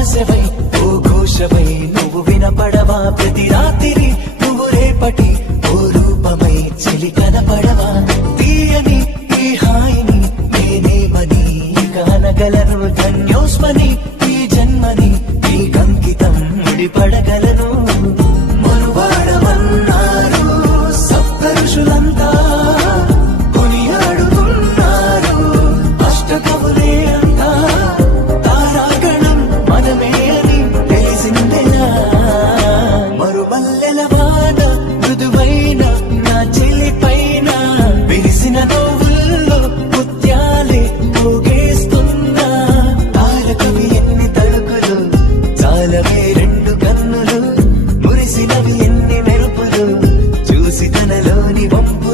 ఆశవై ఓ ఘోషవై నువ్వు వినపడవా? ప్రతి రాత్రి నువ్వు రేపటి ఓ రూపమై చెలి కనపడవా? తీయని ఈ హాయిని నేనే మని కానగలను ధన్యోస్మని ఈ జన్మని ఈ కంకితం ముడిపడగలను. గాన నా చెలి పైన విరిసిన దోవుల్లో ముత్యాలే పోగేస్తున్నా తారకవి ఎన్ని తలుకులు చాలవే రెండు కన్నులు మురిసినవి ఎన్ని మెరుపులు చూసి తనలోని వంపు